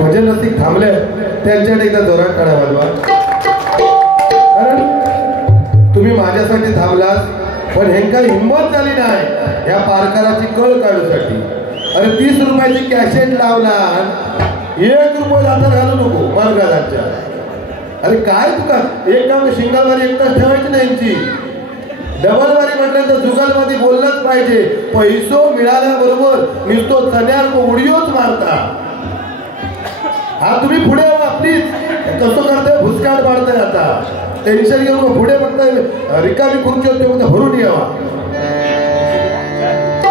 भजन रसिक थांबले त्यांच्याकडे एकदा जोरात टाळ्या वाजवा. कारण तुम्ही माझ्यासाठी थांबलात पण ह्यांका हिंमत झाली नाही या पारकाराची कळ काढूसाठी. अरे 30 रुपयाची कॅसेट लावला 1 रुपये जाता घालू नको मार्गाच्या. अरे काय तुका एक काम शिंगालवारी एकटाच ठेवायची नाही यांची. डबलवारी म्हटल्यानंतर जुगलमध्ये बोललंच पाहिजे. पैसो मिळाल्याबरोबर नुसतो चण्यार उडीओच मारता. हा तुम्ही पुढे प्लीज. कसं करताय भुसकाट पाडताय. आता टेन्शन घेऊन पुढे बघताय रिकामी खुर्ची होते म्हणून भरून यावा.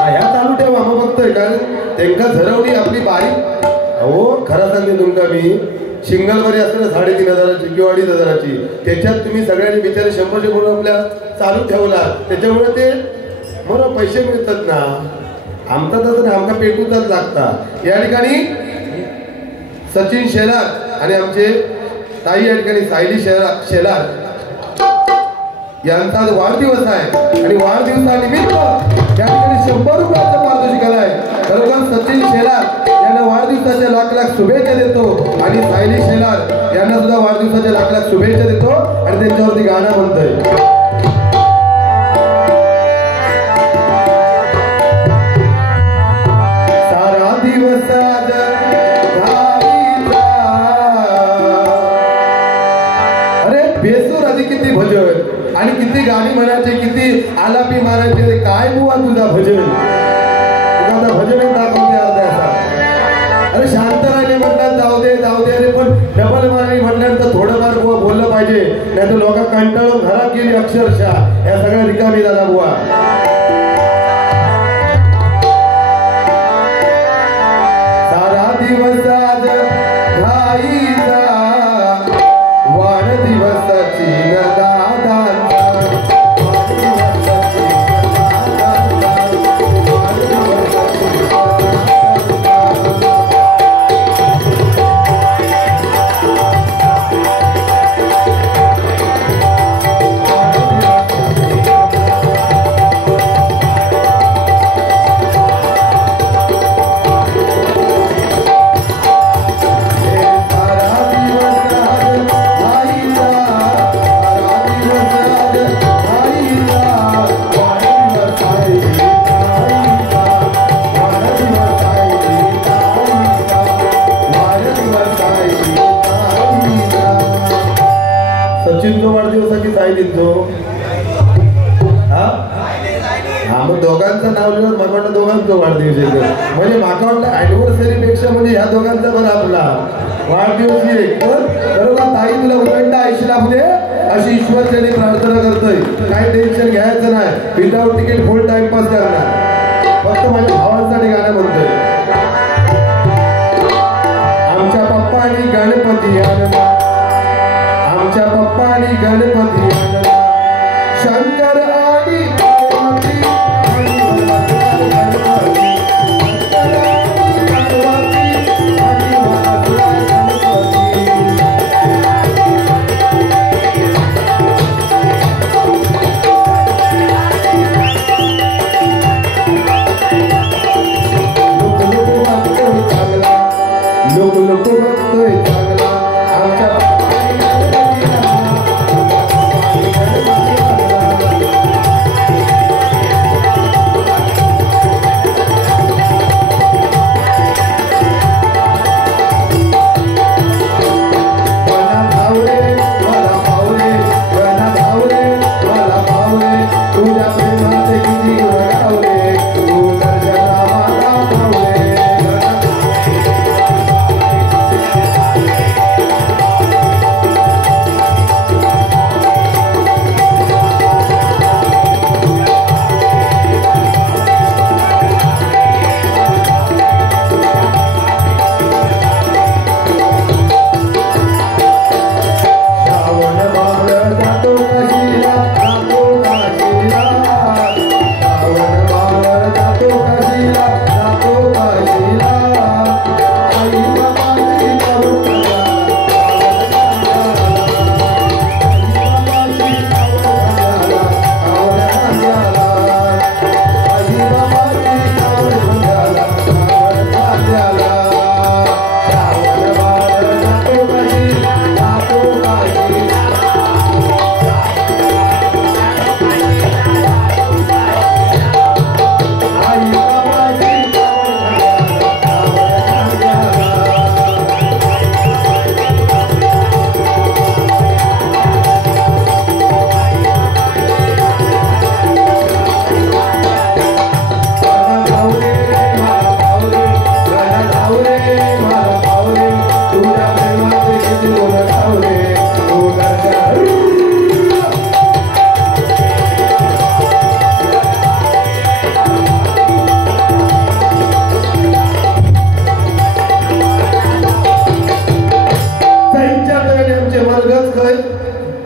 ह्या चालू ठेवा मग बघतोय कारण त्यांना झरवली आपली बारीक. हो खरं सांगते तुमका मी सिंगलवरी असते ना 3,500ची किंवा 2,500ची त्याच्यात तुम्ही सगळ्यांनी बिचारे 100 करून आपल्या चालू ठेवला त्याच्यामुळे ते बरोबर पैसे मिळतात ना. आमचा तसं नाही आमका पेटूचाच लागता. या ठिकाणी सचिन शेलार आणि आमचे ताई या ठिकाणी सायली शेलार यांचा आज वाढदिवस आहे आणि वाढदिवसानिमित्त त्या ठिकाणी 100 रुपयाचं पारितोषिक आलंय. खरोखर सचिन शेलार यांना वाढदिवसाच्या लाख शुभेच्छा देतो आणि सायली शेलार यांना सुद्धा वाढदिवसाच्या लाख शुभेच्छा देतो आणि त्यांच्यावरती गाणं म्हणतोय. सारा दिवस आज अरे बेसूर आधी किती भजन आणि किती गाणी म्हणायचे किती आलापी मारायचे. काय बुवा तुझा भजन तुझा भजन दाखवते अर्धा. अरे शांत राहिले म्हणतात जाऊ दे अरे पण डबल मारणी म्हटल्यानंतर थोडंफार बुवा बोललं पाहिजे नाही तर लोक कंटाळून घरात गेली अक्षरशः. या सगळ्या रिकामी झाला बुवा. सारा दिवस आज घाईचा वाढदिवसाची वाढदिवसाची सायलींचो हा मग दोघांचं नाव लिहून मला वाटतं दोघांचा वाढदिवस म्हणजे माका वाटलं अॅनिव्हर्सरी पेक्षा म्हणजे ह्या दोघांचा बरं आपला वाढदिवस एक. बरोबर ताई तुला उदंड आयुष्य लाभू दे अशी ईश्वरचरणी प्रार्थना करतोय. काय टेन्शन घ्यायचं नाही. विदाऊट तिकीट फुल टाइमपास करणार. फक्त माझ्या भावांसाठी गाणं म्हणतोय. आमच्या पप्पानी गणपती आणला आमच्या पप्पानी गणपती आणला शंकर आणि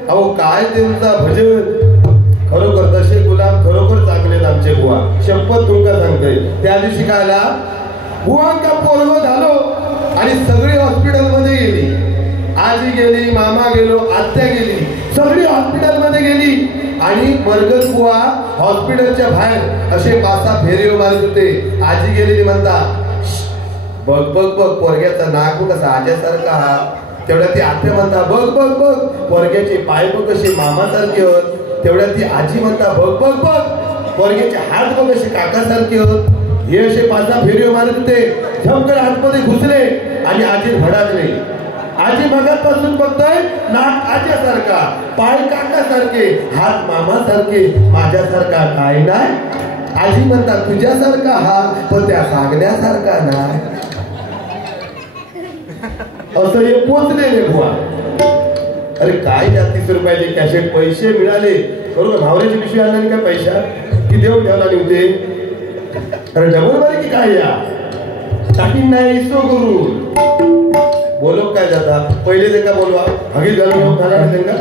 अहो काय त्यांचा भजन, खरोखर तसे गुलाम खरोखर चांगले आमचे बुवा, शपथ तुमका सांगते. त्या दिवशी कायला बुवांका पोरगो झालो आणि सगळी हॉस्पिटल मध्ये गेली. आजी गेली, मामा गेलो, आत्या गेली, सगळी हॉस्पिटल मध्ये गेली. आणि मरगत बुवा हॉस्पिटलच्या बाहेर असे 5-6 फेरी मारत होते. आजी गेलेली म्हणता, बघ बघ बघ पोरग्याचा नाक कसा आज्यासारखा हा. तेवढ्या ती आत्या म्हणता, बघ बघ बघ पोरग्याचे पाय बघ कसे मामासारखे होत. तेवढ्या ती आजी म्हणता, बघ बघ बघ पोरग्याचे हात बघ कसे काकासारखे होत. हे असे 5-6 फेरी मारत होते. झमकर आतमध्ये घुसले आणि आजी भडाकले. आजी मगापासून बघतोय नाक आज्यासारखा, पाय काकासारखे, हात मामासारखे, माझ्यासारखा काय नाही. आजी म्हणता, तुझ्यासारखा हा पण त्या सांगण्यासारखा नाही. असं हे पोचलेले बुवा. अरे काय त्या 30 रुपयाचे कॅशेट पैसे मिळाले बरोबर. भावऱ्याची पिशवी आणला काय पैसा की देऊन ठेवला होते. अरे डबल बारी की काय या टाकीन नाही सो गुरु बोलो काय जाता पहिले ते का बोलवा हगी घालून घाला त्यांना.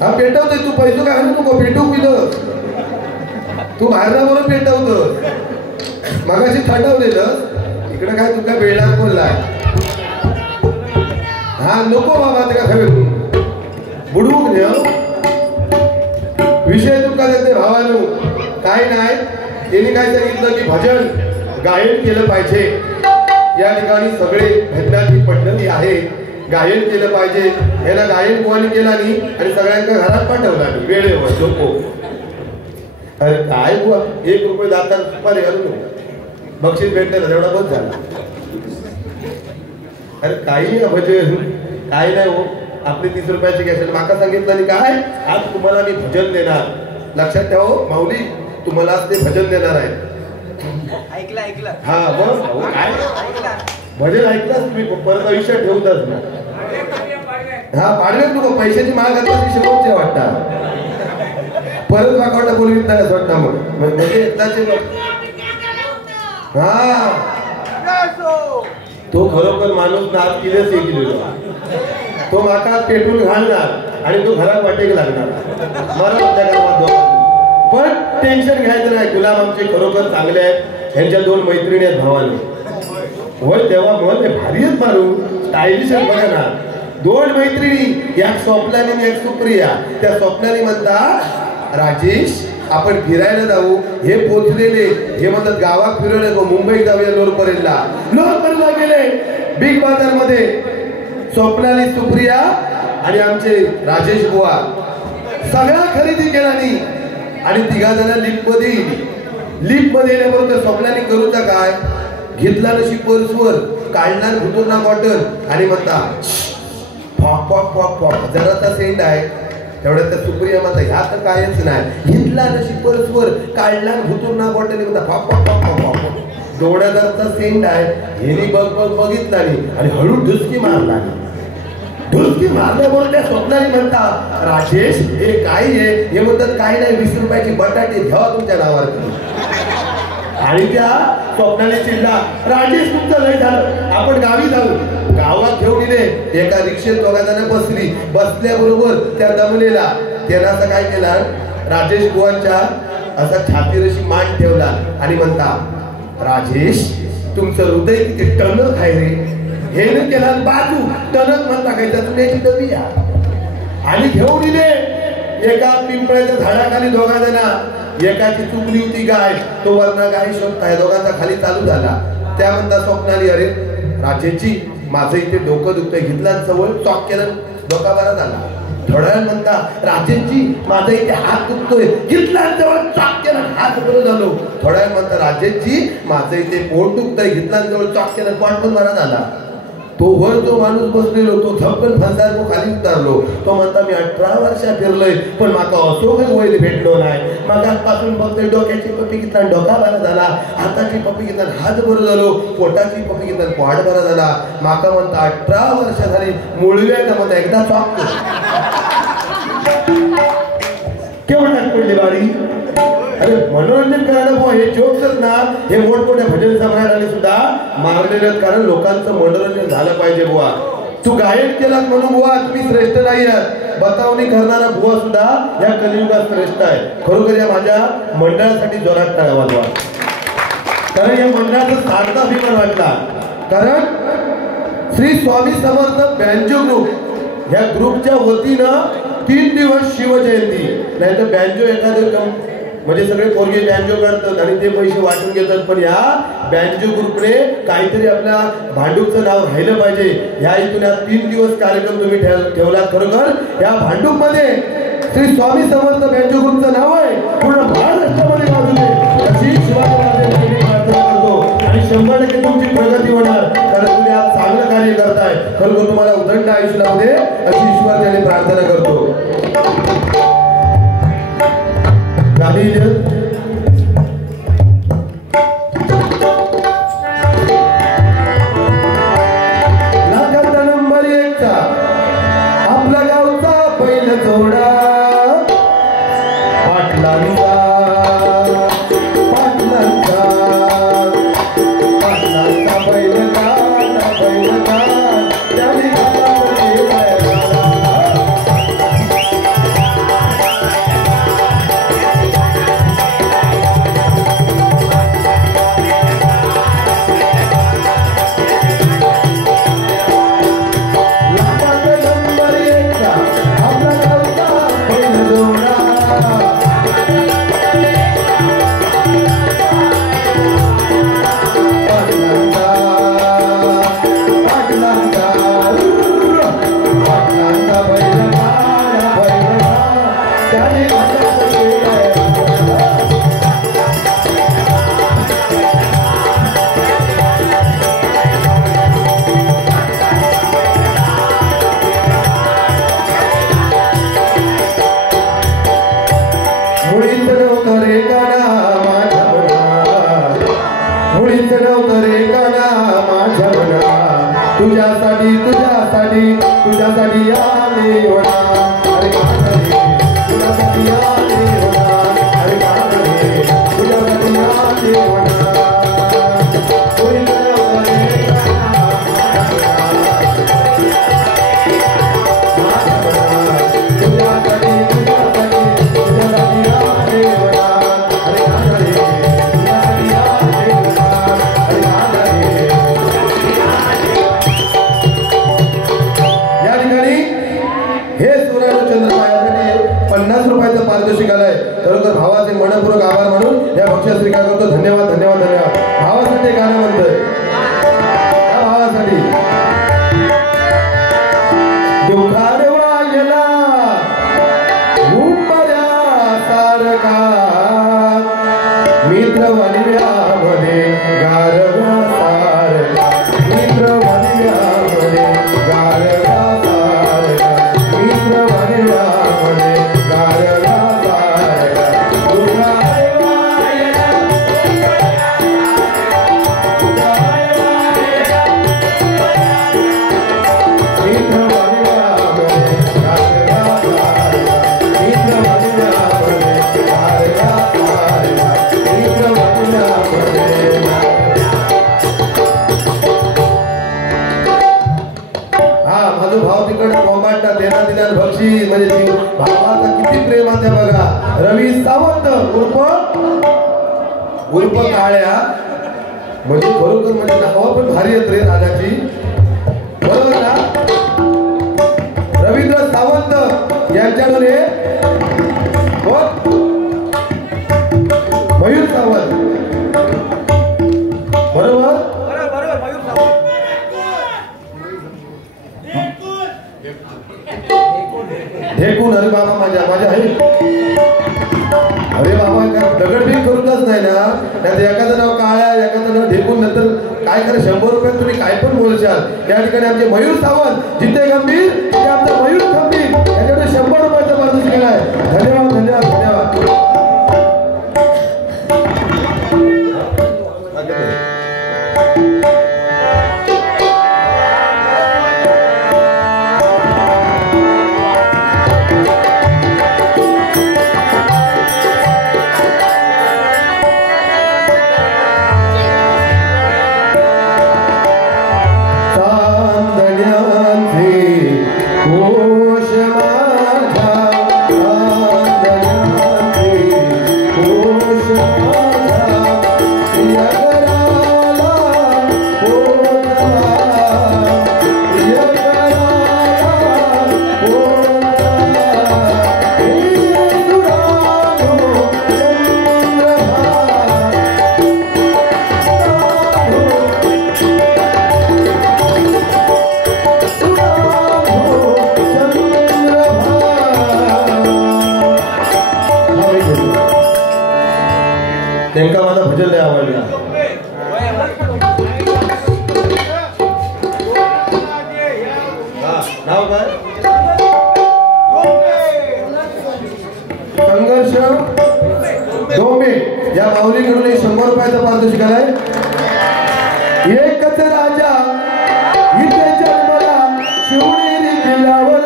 हा पेटवतोय तू पैसे काय नको पेटवू पिलं तू बाहेरला बरोबर पेटवत मगाशी थंडवलेलं इकडे काय तुका बेळणार बोललाय. हा नको बाबा ते का खवे बुडवून घे. विषय तुमका देते भावानो काय नाही. त्यांनी काय सांगितलं की भजन गायन केलं पाहिजे. या ठिकाणी सगळे भजनाची पद्धती आहे. गायन केलं पाहिजे. याला गायन कोणी केला नाही आणि सगळ्यांना घरात पाठवला नाही वेळेवर झोपो. अरे काय बुवा 1 रुपये दाता सुपारी घालून बक्षीस भेटलं तेवढा बस झाला. अरे काही भजन काय नाही हो. आपली 30 रुपयाची कॅसेट माका सांगितलं आणि काय आज तुम्हाला मी भजन देणार. लक्षात ठेवा माऊली तुम्हाला ते भजन देणार आहे. ऐकलं हा मग काय भजन ऐकलाच तुम्ही परत आयुष्यात ठेवताच ना. हा पाडवेच नको पैशाची माग आता शेवटचे वाटतात परत मागवटा बोलवीत नाही असं वाटतं. मग म्हणजे हा तो खरोखर माणूस नाच किलेच हे केलेला तो माका पेटून घालणार आणि तो घरात वाटेक लागणार मला त्या गावात. पण टेन्शन घ्यायचं नाही. गुलाम आमचे खरोखर चांगले आहेत. यांच्या 2 मैत्रिणी आहेत भावाने होय तेव्हा मन भारी आहेत मारू स्टायलिश आहेत बघा ना. 2 मैत्रिणी एक स्वप्नाली आणि एक सुप्रिया. त्या स्वप्नाली म्हणता राजेश आपण फिरायला जाऊ. हे पोचलेले हे म्हणतात गावात फिरवले मुंबईत जाऊया लोरपर्यंतला. लोरपर्यंतला गेले बिग बाजार मध्ये. स्वप्नाली सुप्रिया आणि आमचे राजेश बुवा सगळा खरेदी केला नाही आणि 3 जण लिफ्ट मध्ये लिफ्ट मध्ये येण्याबरोबर स्वप्नाली करूचा काय घेतला नशी पर्सवर काढला घुटून बॉटल आणि म्हणता पॉप पॉप पॉप पॉप जराचा सेंट आहे. तेवढ्या त्या सुप्रिया म्हणता ह्या तर कायच नाही. घेतला नशी पर्सवर काढला घुटून बॉटल म्हणता pop pop pop pop pop 2000चा सेंट आहे. हेनी बघितला नाही आणि हळू ढुसकी मारला. ढुसकी मारल्याबरोबर त्या स्वप्नाली म्हणता राजेश हे काय आहे. हे म्हणतात काय नाही 20 रुपयाची बटाटे घ्यावा तुमच्या नावावरती. आणि त्या स्वप्नाली चिडला राजेश तुमचं लय झालं आपण गावी जाऊ. गावात घेऊन गेले. एका रिक्षेत 2 जण बसली. बसल्याबरोबर त्या दमलेला त्याला असं काय केला राजेश बुवांच्या असा छातीवर अशी मान ठेवला आणि म्हणता राजेश तुमचं हृदय किती टणक आहे रे. हे न केला बाजू टणक म्हणता काय त्यातून याची दबी या. आणि घेऊन गेले एका पिंपळाच्या झाडाखाली 2 जण. एकाची चुकली होती गाय तो वरना गाय शोधताय. दोघांचा खाली चालू झाला. त्या म्हणता स्वप्नाली अरे राजेशजी माझं इथे डोकं दुखतंय. घेतला जवळ चॉक केलं डोका बरा झाला. थोड्या वेळ म्हणता राजेशजी माझं इथे हात दुखतोय. घेतला जवळ चॉक केलं हात बरं झालो. थोड्या वेळ म्हणता राजेशजी माझं इथे पोट दुखतंय. घेतला जवळ चॉक केलं पोट पण बरा झाला. तो वर जो माणूस बसलेलो तो झपकन फंदार खाली उतारलो. तो म्हणता मी 18 वर्षा फिरलोय पण माका असो काही वय भेटलो नाही. मागापासून बघतोय डोक्याची पप्पी घेतला डोका बरा झाला. हाताची पप्पी घेतला हात बरं झालो. पोटाची पप्पी घेतला पोट बरा झाला. माका म्हणता 18 वर्ष झाली मुळव्याचा म्हणता एकदा चॉक केवढ्यात पडली बारी. अरे मनोरंजन करायला बुवा हे जोक्सच ना. हे मोठमोठ्या भजन सम्राटांनी सुद्धा मारलेले कारण लोकांचं मनोरंजन झालं पाहिजे बुवा. तू गायन केलात म्हणून बुवा तुम्ही श्रेष्ठ नाही आहात, बतावणी करणारा बुवा सुद्धा या कलियुगात श्रेष्ठ आहे. खरोखर या माझ्या मंडळासाठी जोरात टाळ्या वाजवा, कारण या मंडळाचा सारखा अभिमान वाटला. कारण श्री स्वामी समर्थ बँजो ग्रुप या ग्रुपच्या वतीनं 3 दिवस शिवजयंती, नाही तर बँजो एखादं म्हणजे सगळे पोरगे बँजो करतात आणि ते पैसे वाटून घेतात, पण या बँजो ग्रुपने काहीतरी आपल्या भांडूपचं नाव राहिलं पाहिजे. ह्या इथून या 3 दिवस कार्यक्रम तुम्ही ठेवला. खरोखर या भांडूप मध्ये श्री स्वामी समर्थ बँजो ग्रुपचं नाव आहे, पूर्ण महाराष्ट्रामध्ये गाजू दे अशी शिवाजी महाराजांची प्रार्थना करतो. आणि 100% तुमची प्रगती होणार, कारण तुम्ही आज चांगलं कार्य करताय. खरोखर तुम्हाला उदंड आयुष्य लावू दे अशी ईश्वराने प्रार्थना करतो. गाडी लागत नंबर 1 चा आपला गावचा बैल जोडा, पाटलांचा बैल का त्याने तुझ्यासाठी आले होता. अरे तुझ्यासाठी आले होता. अरे तुझ्यासाठी आले होता. पारितोषिक आलंय. खरोखर भावाचे मनपूर्वक आभार मानून या बक्षीस स्वीकार करतो. धन्यवाद धन्यवाद धन्यवाद. भावासाठी गाणं म्हणतोय, या भावासाठी. दुखार वाजला उंबऱ्या सारखा, मित्र वनव्यामध्ये गारवा सारखा, मित्र वनव्यामध्ये गारवा सारखा, मित्र वनव्यामध्ये गारवा बक्षीस म्हणजे भावाचा किती प्रेम आहे बघा. रवी सावंत उर्फ काळ्या, म्हणजे खरोखर म्हणजे नाव पण भारी आहेत रे राजाची, बरोबर ना. रवींद्र सावंत यांच्याकडे मयूर सावंत, बरोबर. ढेकून अरे बाबा माझ्या आहे. अरे बाबा दगड बी करूनच नाही ना, नाही एखादं नाव काळ्या एखादं नाव ढेकून, नंतर काय करा 100 रुपयात तुम्ही काय पण बोलशाल. या ठिकाणी आमचे मयूर सावंत जिथे गंभीर ते आमचा मयूर गंभीर याच्याकडे 100 रुपयाचा पारितोषिक केला आहे. धन्यवाद धन्यवाद धन्यवाद. चांदण्याचे भोजन आवडला. नाव काय? संघर्ष डोंबे या माऊलीकडून 100 रुपयाचा पारितोषिक आलाय. एकच राजा इथे जन्मला शिवनेरी किल्ल्यावर.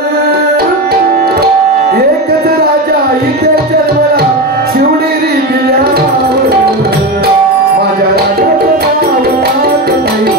एकच राजा इथे जन्मला शिवनेरी किल्ल्यावर. माझ्या राजाचं नाव नाही.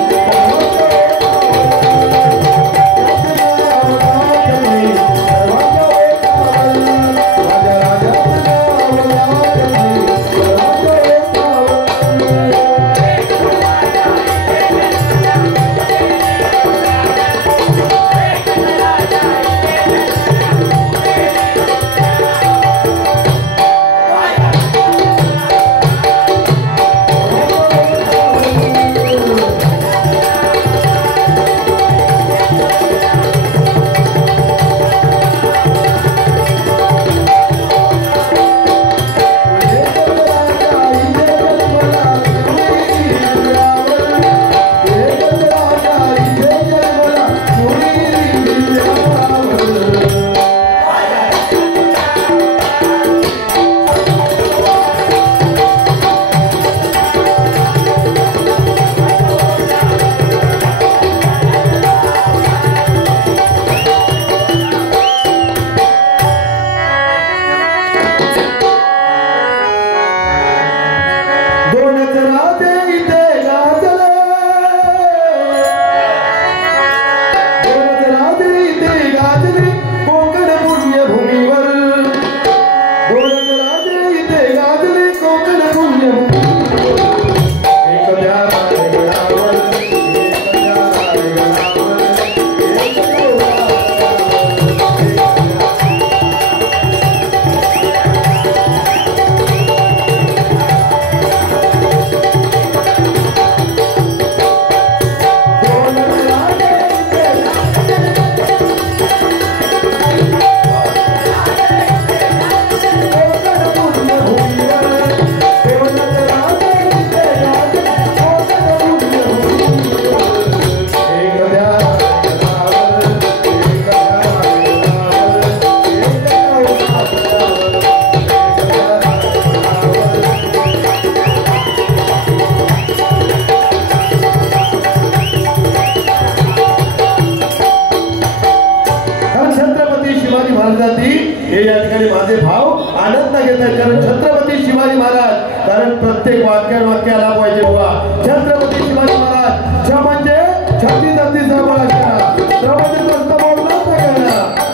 हे या ठिकाणी माझे भाव आनंद घेत आहेत. कारण छत्रपती शिवाजी महाराज, कारण प्रत्येक वाक्याला पाहिजे बाबा. छत्रपती शिवाजी महाराज छ म्हणजे छाती जातीचा बळा करा, त म्हणजे मस्त बोलणार करा,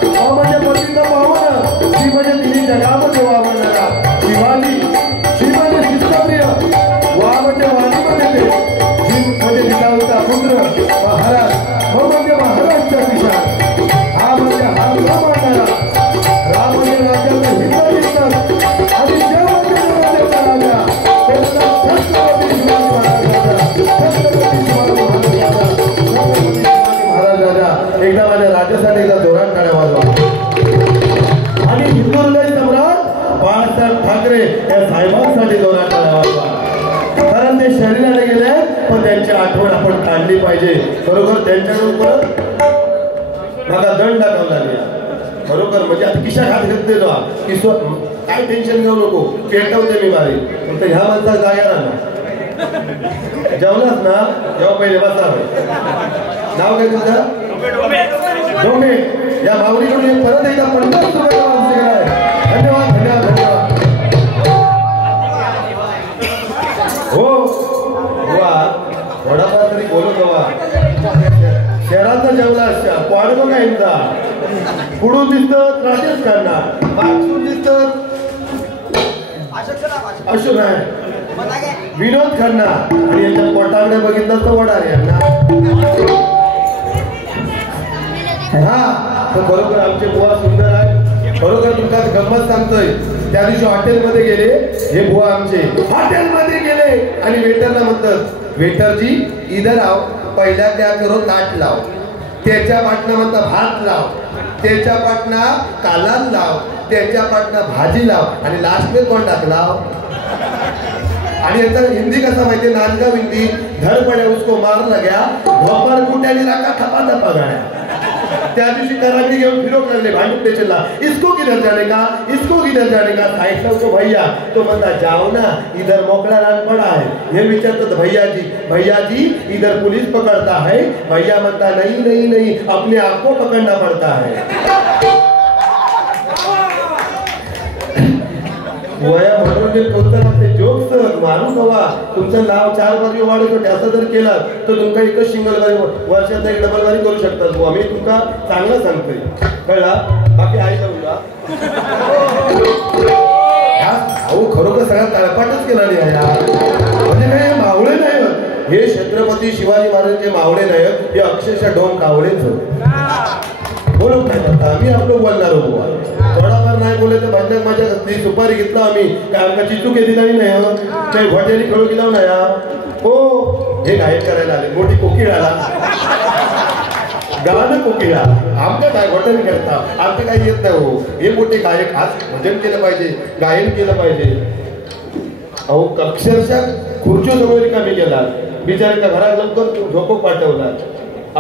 अ म्हणजे पतीचं पावन, शी म्हणजे तिन्ही जगामध्ये वावरणारा. शिवाजी शी म्हणजे शिस्तप्रिय, वा म्हणजे वाणीमध्ये ते, जी म्हणजे जिजाऊचा पुत्र महाराज, म म्हणजे महाराजचा किशान, हा म्हणजे हात मारणारा, राम म्हणजे राज्याचे हित आणि जय म्हणजे राज्याचा राजा. छत्रपती शिवाजी महाराज, छत्रपती शिवाजी महाराज राजा. एकदा माझ्या राजासाठी एकदा जोरात टाळ्या वाजवा. आणि हिंदू हृदय सम्राट बाळासाहेब ठाकरे या साहेबांसाठी जोरात टाळ्या वाजवा. कारण ते शरीराने गेले पण त्यांची आठवण आपण काढली पाहिजे. बरोबर त्यांच्याकडून परत मला दंड दाखवला बरोबर. म्हणजे आता किशा खात घेत देतो किशोर, काय टेन्शन घेऊ नको, पेटवते मी मारी. फक्त ह्या माणसाला जागा ना जेवलाच ना, जेव्हा पहिले बसा. नाव काय तुझं? डोंबे. या माऊलीकडून परत एकदा 50 रुपये. धन्यवाद धन्यवाद धन्यवाद. हो वा, थोडाफार तरी बोलत हवा. शहराचा जेवला पाडतो का एकदा पुढून दिसत राजेश खन्ना, मागसून दिसत अशोक आहे, विनोद खन्ना, आणि याच्या पोटाकडे बघितलं तर वडारे यांना. हा तर बरोबर आमचे बुवा सुंदर आहे. बरोबर तुमचा गंमत सांगतोय. त्या दिवशी हॉटेलमध्ये गेले हे बुवा आमचे, हॉटेलमध्ये गेले आणि वेटरला म्हणतात, वेटरजी इधर आओ, पहिला क्या करो ताट लाव, त्याच्या पाटणा म्हणता भात लाव, त्याच्या पाटणा कालान लाव, त्याच्या पाटणा भाजी लाव, आणि लास्ट में कोण टाकलाव. आणि याचा हिंदी कसा माहितीये, नांदगाव हिंदी, घर पड्या उसको मारला गया, भोपाळ कुट्याने राखा थपा थपा गाड्या. त्या दिवशी करांगी घेऊन फिरवत लागले भांडूप स्टेशनला, इसको किधर जाने का, इसको किधर जाने का. साईडला उसको भैया, तो म्हणता जाओ ना, इधर मोकळा रान पडा है. हे विचारतात भैया जी इधर पुलिस पकड़ता है. भैया म्हणता नहीं नहीं नहीं, अपने आप को पकड़ना पड़ता है. वया मनोरंजन कोणतं जोक्स माणूस हवा. तुमचं नाव 4 बारी वाढत होते असं जर केलं तर तुमका एकच सिंगल बारी वर्षात एक डबल बारी करू शकतात. आम्ही तुमका चांगलं सांगतोय, कळला. बाकी आहे का तुला अहो खरोखर सगळ्या तळपाटच केला नाही यार. म्हणजे हे मावळे नाही, हे छत्रपती शिवाजी महाराजांचे मावळे नाहीत, हे अक्षरशः डोम कावळेच होते. बोलत नाही आता मी आपलं बोलणार होतो. थोडाफार नाही बोलले तर भांडक माझ्या घातली, सुपारी घेतला आम्ही, काय आमका चिचू केली नाही काही घोट्याने खेळू गेला ना या. हो हे गायन करायला आले, मोठी कोकिळ आला, गाणं कोकिळा. आमचं काय घोट्याने खेळता, आमचं काही येत नाही. हो हे मोठे गायक, आज भजन केलं पाहिजे, गायन केलं पाहिजे. अहो अक्षरशः खुर्चीसमोर रिकामी केला, बिचाऱ्याच्या घरात लवकर झोपक पाठवला.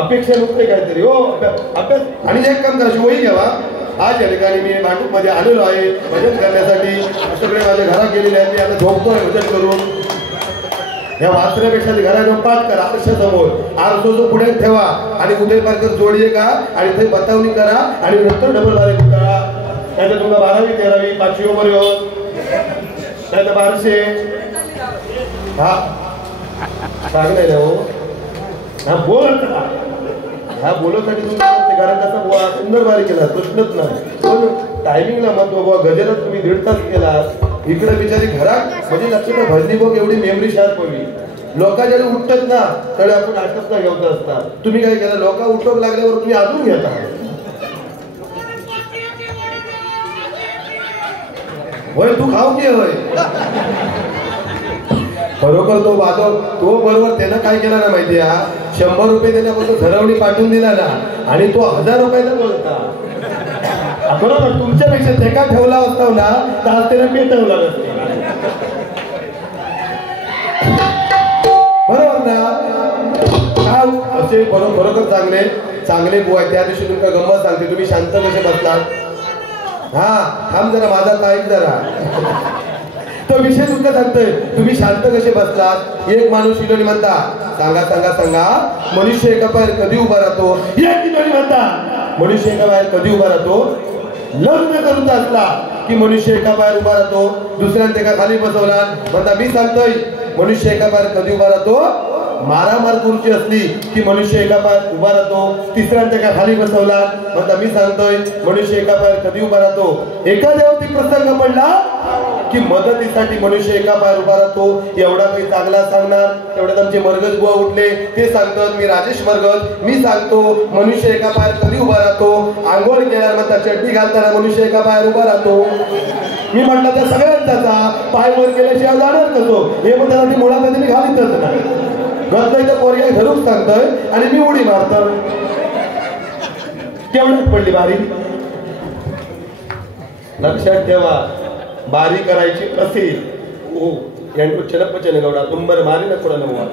अपेक्षा नुकते काहीतरी हो अभ्यास. आणि एक काम करा, वही घ्यावा. आज या ठिकाणी मी भांडूप मध्ये आलेलो आहे भजन करण्यासाठी. सगळे माझ्या घरात गेलेले आहेत, मी आता झोपतोय भजन करून. या वाचण्यापेक्षा घरात जाऊन पाठ करा आरशासमोर. आरसो पुढे ठेवा आणि उदय पारकर जोडिये का आणि ते बतावणी करा आणि नंतर डबल बारी करा. त्याच्यात तुम्हाला 12वी 13वी 5वी ओव्हर येऊन त्याचं 1200 हा चांगलं ना. हो हा बोल ह्या बोलण्यासाठी तुमच्या कारण कसा सुंदर बारी केला, प्रश्नच नाही. पण टायमिंगला महत्व बुवा. गजरात तुम्ही 1.5 तास केला, इकडे बिचारी घरात म्हणजे लक्षात भजनी बघ एवढी मेमरी शार्प हवी. लोक ज्याला उठतात ना त्यावेळी आपण आठवत ना घेऊन असता. तुम्ही काय केलं, लोक उठवू लागल्यावर तुम्ही अजून घेता. होय तू खाऊ की होय. खरोखर तो वादव तो बरोबर त्यानं काय केला ना माहिती आहे, 100 रुपये त्याच्याबद्दल झरवणी पाठवून दिला ना आणि तो 1000 रुपयाचा बोलता. बरोबर तुमच्यापेक्षा ते का ठेवला असता ना तर आज त्याला पेटवला नसतो. बरोबर ना. असे खरोखर चांगले चांगले बुवा. त्या दिवशी तुमका गंमत सांगते, तुम्ही शांत कसे बसलात. हा थांब जरा, माझा ऐक जरा. तो विषय तुमचा सांगतोय, तुम्ही शांत कसे बसलात. एक माणूस शिलोनी म्हणता सांगा सांगा सांगा, मनुष्य एका पायावर कधी उभा राहतो. एक शिलोनी म्हणता मनुष्य एका पायावर कधी उभा राहतो. लग्न करून असला की मनुष्य एका पायावर उभा राहतो, दुसऱ्यांना एका खाली बसवला. म्हणता मी सांगतोय मनुष्य एका पायावर कधी उभा राहतो. मारामार करूची असली की मनुष्य एका पायावर उभा राहतो, तिसऱ्यांच्या एका खाली बसवला. म्हणता मी सांगतोय मनुष्य एका पायावर कधी उभा राहतो. एखाद्यावरती प्रसंग पडला की मदतीसाठी मनुष्य एका पायावर उभा राहतो. एवढा काही चांगला सांगणार तेवढ्यात आमचे मरगज बुवा उठले. ते सांगतात मी राजेश मरगज, मी सांगतो मनुष्य एका पायावर कधी उभा राहतो. आंघोळ केल्यावर म्हणता चड्डी घालताना मनुष्य एका पायावर उभा राहतो. मी म्हटलं त्या सगळ्यांचा पाय वर केल्याशिवाय जाणार कसो. हे म्हणताना ती मुळामध्ये मी घालीतच नाही. घरतोय तर पोरग्या धरून सांगतोय आणि मी उडी मारतो. केवढ्यात पडली बारी. लक्षात ठेवा, बारी करायची असेल ओ यांटू चलपचन गौडा तुंबर मारी न कोणा नवा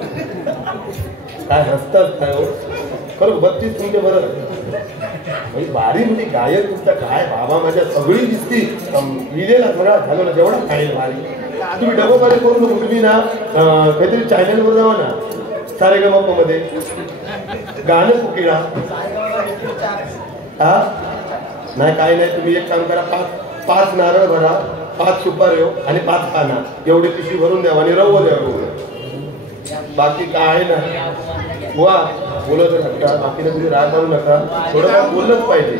काय हसतात काय हो. खरं 32 तुमचे बरं बारी म्हणजे गायक तुमचा काय बाबा माझ्या सगळी दिसती लिहिलेला सगळा झालं ना जेवढा खाईल बारी. तुम्ही डबल बारी करू नको. तुम्ही ना काहीतरी चॅनलवर जावा ना, सारेगमप मध्ये गाणं कोकिळा. हा नाही काय नाही, तुम्ही एक काम करा, 5 नारळ भरा, 5 सुपारी आणि 5 पाना एवढी पिशवी भरून द्यावा आणि रव द्यावं. बाकी काय नाही बुवा. बोलत नका, बाकीने तुम्ही राग मानू नका. थोडं काय बोललंच पाहिजे.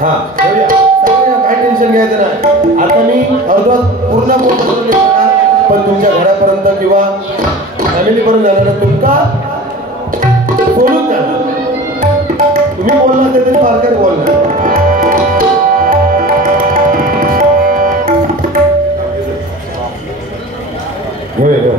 हा काय टेन्शन घ्यायचं नाही. आता मी अर्धा पूर्ण बोलतो पण तुमच्या घरापर्यंत किंवा फॅमिलीपर्यंत जाणार तुमका बोलून जाणार. तुम्ही बोलणार तरी फारकर बोलणार. होय होय.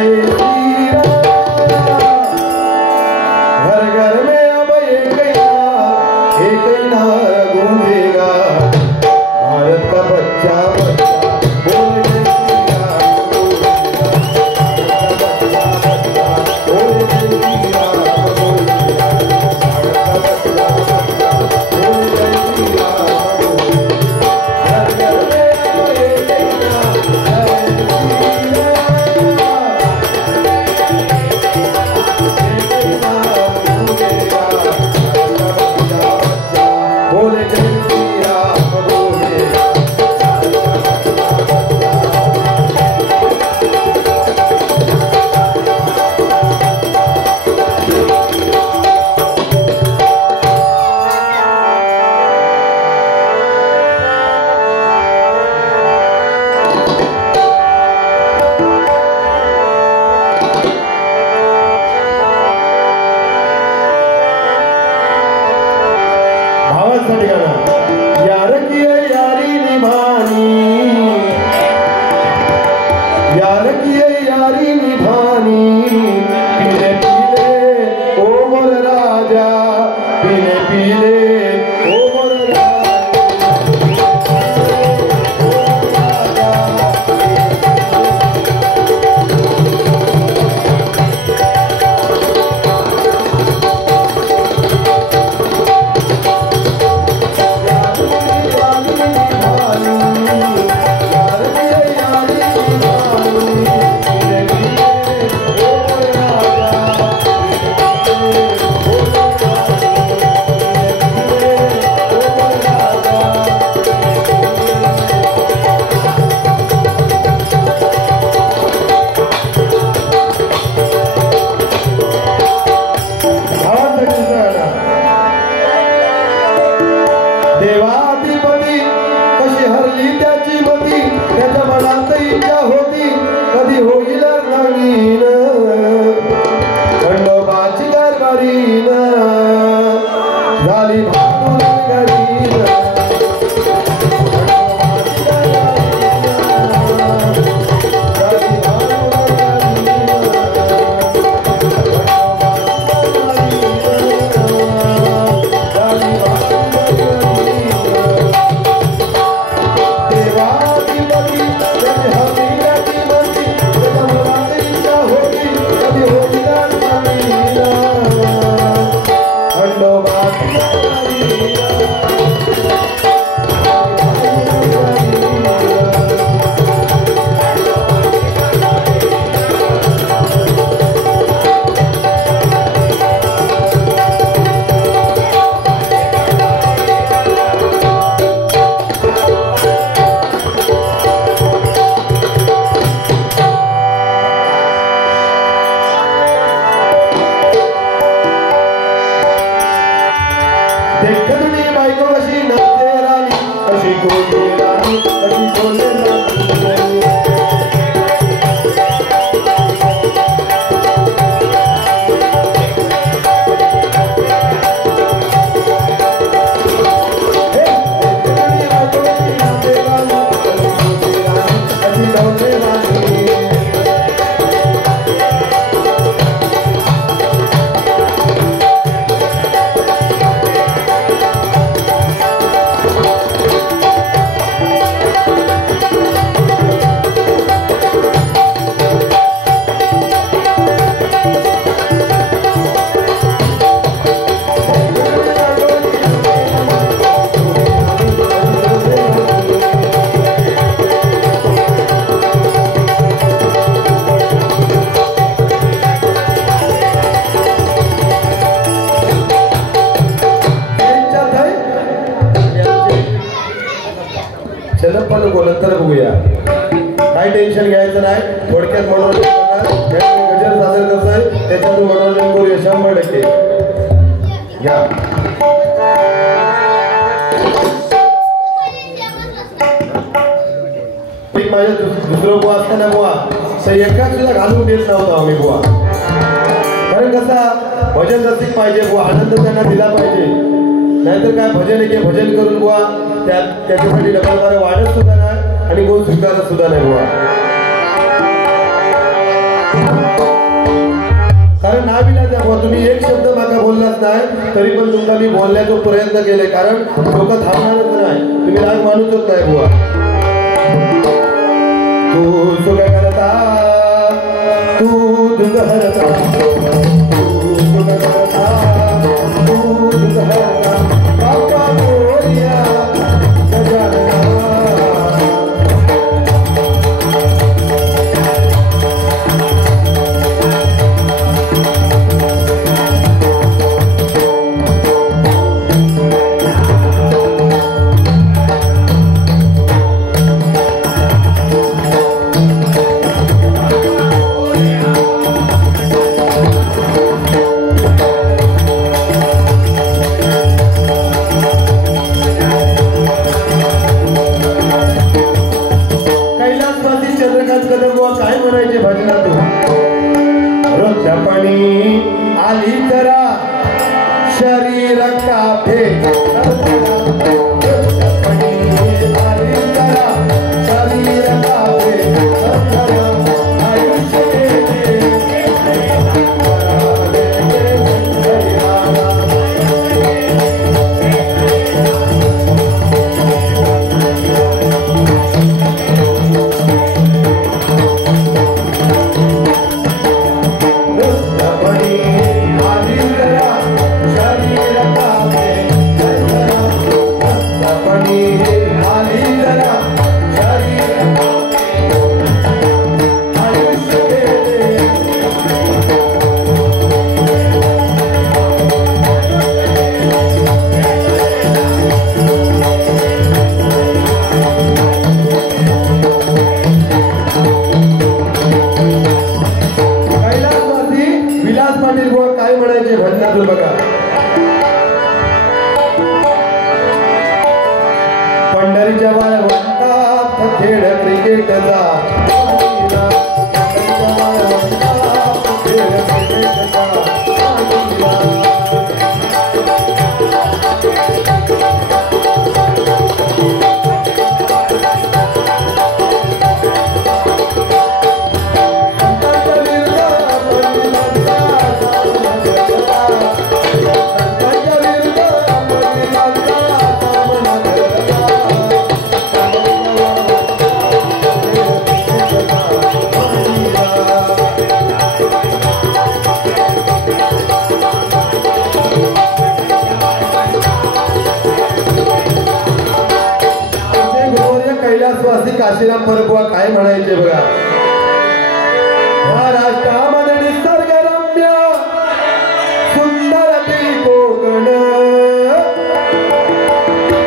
जय श्री राम। घर घर में अब एक ही नारा गूंजेगा, भारत का बच्चा बोल जय श्री राम, बोल जय श्री राम, भारत का बच्चा बोल जय श्री राम। घर घर में अब एक ही नारा जय श्री राम, बोले जय श्री राम, बोले भावासाठी गाणं। यार की यारी निभानी, यार की यारी निभानी, पीले पीले ओ मोर राजा, पीले पीले ओ मोर राजा, देवाधिपती कशी हरली त्याची मती, त्याच्या मनात इच्छा होती कधी होईल नवीन, खंडोबाची दरबारीन झाली भांडून गरीन, देखतुनी बायको कशी नाचते राणी, कशी बोलते राणी, कशी बोलते राणी, देखतुनी बायको कशी नाचते राणी, कशी बोलते राणी, कशी बोलते राणी। चल पण नंतर बघूया, काय टेन्शन घ्यायचं नाही, थोडक्यात मनोरंजन गजर सादर कसं आहे त्याच्यातून मनोरंजन करूया 100%। घ्या माझ्या दुसरं बुवा असताना बुवा तर एकाच सुद्धा घालून देत नव्हता आम्ही बुवा, कारण कसा भजन रसिक पाहिजे बुवा, आनंद त्यांना दिला पाहिजे, नाहीतर काय भजन आहे भजन करून बुवा त्याच्यासाठी डबल वाढत सुद्धा नाही आणि कोण स्वीकारत सुद्धा नाही बुवा। नाविलाज आहे बुवा. तुम्ही एक शब्द मागा बोललाच नाही तरी पण तुमचा मी बोलण्याचा प्रयत्न केले, कारण लोक थांबणारच नाही. तुम्ही राग मानूच नाही बुवा. तू सुख करता, तू दुःख हरता, तू सुख करता, तू दुःख हरता, बाप्पा मोरया गजानना. काय म्हणायचे भजनातून? रोजच्या पाणी आली जरा शरीर काफे, रोजच्या पाणी आली जरा शरीर काफे, आयुष्य गेले काय म्हणायचे भजनातून बघा. पंढरीच्या वाळवंटात खेळ क्रिकेटचा, खेळ क्रिकेटचा कैलासवासी काशीराम परबुवा काय म्हणायचे बघा. महाराष्ट्रामध्ये निसर्गरम्य सुंदर ती कोकण.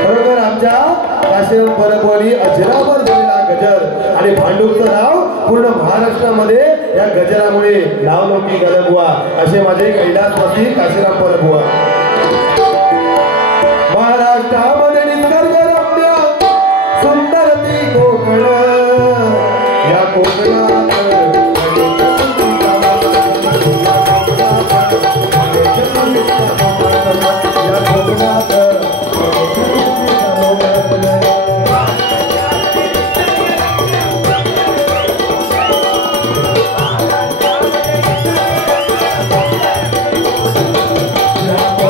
खरोखर आमच्या काशीराम परबुवांनी अजरामर झालेला गजर आणि भांडूपचं नाव पूर्ण महाराष्ट्रामध्ये या गजरामुळे नाव लौकिक झालं बुवा, असे माझे कैलासवासी काशीराम परबुवा. महाराष्ट्रामध्ये निसर्गरम्य सुंदर ती कोकण, या कोकणात या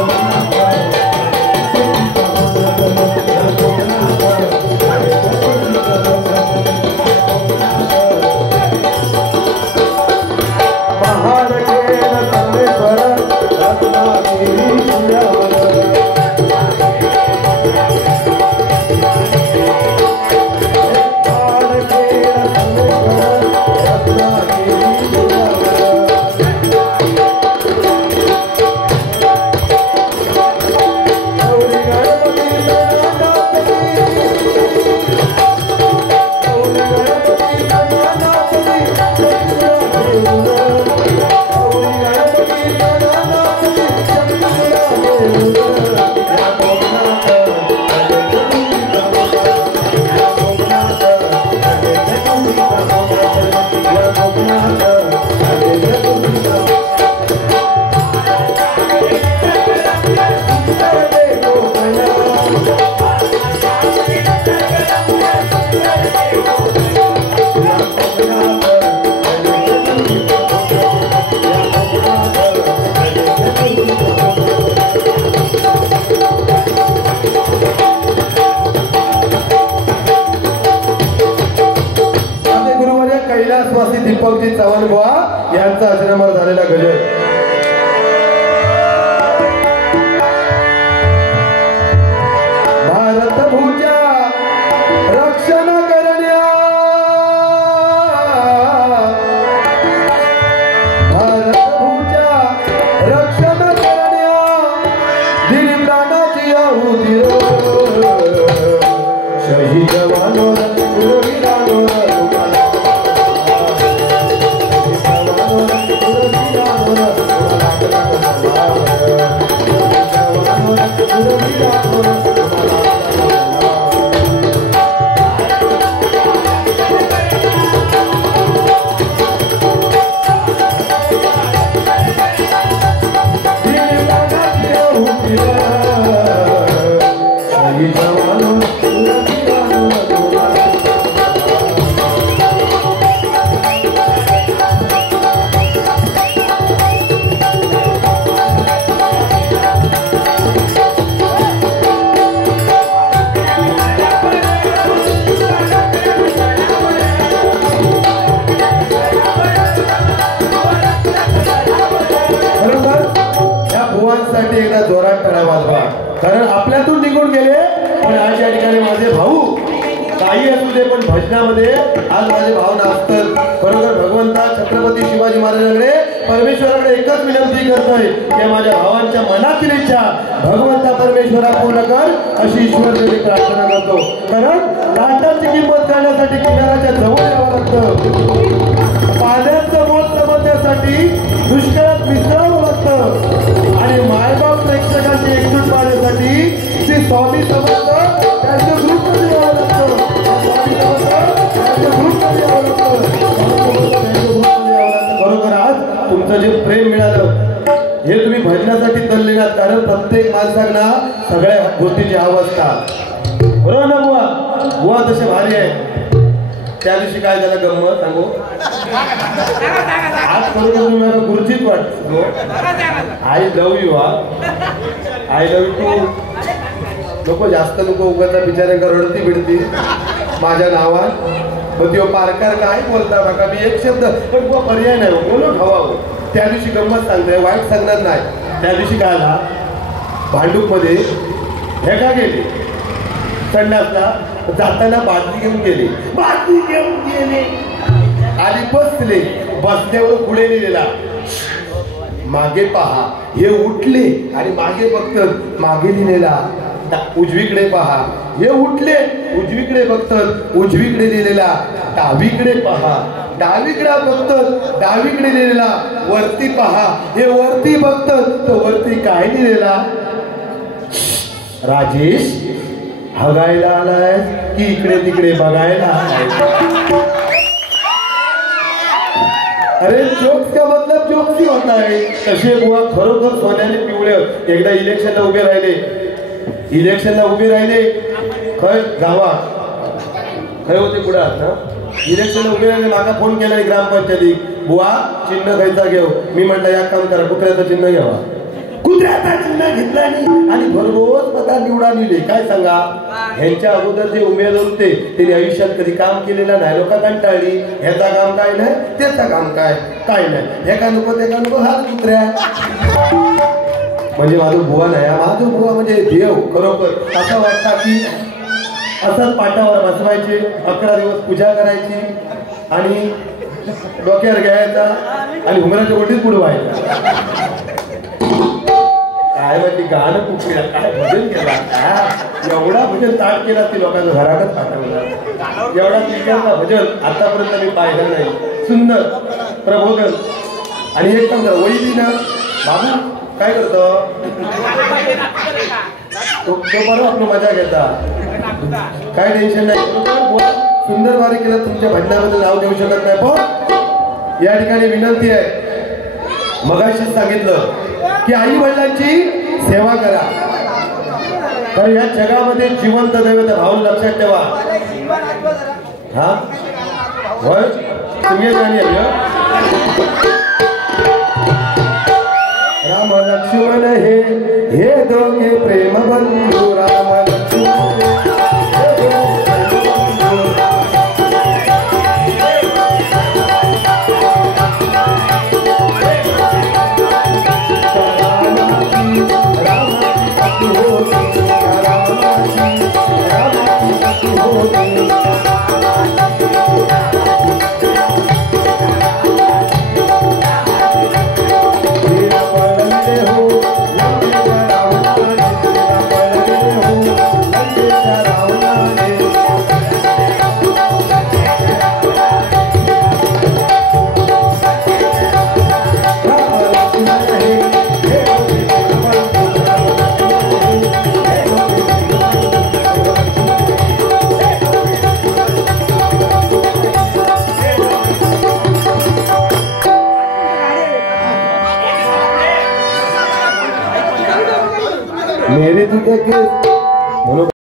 कैलासवासी दीपकजी चव्हाण बुवा यांचा अजरामर झालेला गजर. भारत भूच्या रक्षण करण्या, भारत भूच्या रक्षण करण्या दिली प्राणाची आहुती. शहीद जवानोर वीरांवर एकदा जोरात करा वाजवा. कारण आपल्यातून निघून गेले, पण आज या ठिकाणी माझे भाऊ काही असू दे पण भजनामध्ये आज माझे भाव नाचतात. बरोबर भगवंता छत्रपती शिवाजी महाराजांकडे परमेश्वराकडे एकच विनंती करतोय की माझ्या भावांच्या मनातील इच्छा भगवंता परमेश्वरा पूर्ण कर अशी ईश्वरदेवी प्रार्थना करतो. कारण लाटांची किंमत करण्यासाठी किनाऱ्याच्या जवळ यावं लागतं, पाण्याचं मोल समजण्यासाठी दुष्काळात मिसळावं लागतं आणि मायबाप प्रेक्षकांची एकजूट पाहण्यासाठी श्री स्वामी समर्थ त्यांच्या ग्रुपमध्ये यावं लागतं. बरोबर आज तुमचं जे प्रेम मिळालं हे तुम्ही भजनासाठी चालले ना. कारण प्रत्येक माणसांना सगळ्या गोष्टीची अवस्था बरोबर ना. बुवा बुवा तसे भारी आहे. त्या दिवशी काय झालं गंमत सांगू. आज बरोबर तुम्ही मला गुरुजीत वाटतो. I love you. I love you too. नको जास्त नको उगाचा बिचाऱ्यांका रडती बिडती माझ्या नावात. मग तो पारकर काय बोलता बघा. मी एक शब्द पण पर्याय नाही बोलून हवा. त्या दिवशी गंमत सांगताय वाईट सांगणार नाही. त्या दिवशी काय आला भांडूप मध्ये हे का गेले संडासला जाताना बादली घेऊन गेले. बादली घेऊन गेले आणि बसले. बसल्यावर पुढे लिहिलेला मागे पहा. हे उठले आणि मागे बघतात मागे लिहिलेला उजवीकडे पहा. हे उठले उजवीकडे बघतात उजवीकडे लिहिलेला डावीकडे पहा. डावीकडे बघतात डावीकडे लिहिलेला वरती पहा. हे वरती बघतात तो वरती काय लिहिलेला राजेश हगायला आलाय की इकडे तिकडे बघायला आलाय. अरे जोक्स का मतलब जोक्स ही होता है. तसे बुवा खरोखर सोन्याने पिवळे. एकदा इलेक्शनला उभे राहिले खय गावात खय होते पुढे ना. इलेक्शनला उभे राहिले माका फोन केला ग्रामपंचायतीक बुवा चिन्ह खायचा घेऊ. मी म्हटलं या काम करा कुत्र्याचं चिन्ह घ्यावा. कुत्र्याचा चिन्ह घेतला आणि भरघोस मता निवडा लिहिले. काय सांगा ह्यांच्या अगोदर जे उमेदवार होते त्यांनी आयुष्यात कधी काम केलेलं नाही. लोक कंटाळली ह्याचा काम काय नाही त्याचा काम काय नाही. हे का नको ते का नको हात कुत्र्या. म्हणजे माझं बुवा नाही माझं बुवा म्हणजे देव. खरोखर असं वाटतं की असंच पाटावर बसवायचे 11 दिवस पूजा करायची आणि डोक्यावर घ्यायचा आणि घुमराच्या गोटीत बुडवायचा. काय माहिती गाणं कुठे काय भजन केला एवढा भजन ताट केला ती लोकांना घरातच पाठवला. एवढा किल्ल्याचा भजन आतापर्यंत मी पाहिलं नाही. सुंदर प्रबोधन. आणि एक काम वैदी ना बाबू काय करतो तो बरोबर आपलं मजा घेता. काय टेन्शन नाही. सुंदर वारी केलं. तुमच्या भजनाबद्दल नाव देऊ शकत नाही पण या ठिकाणी विनंती आहे. मगाशीच सांगितलं की आई वडिलांची सेवा करा. तर या जगामध्ये जिवंत दैवत भाव लक्षात ठेवा. हा होय तुम्ही राम लक्ष्मण हे दोघे प्रेम बंधू. राम लक्ष्मण केस म्हणून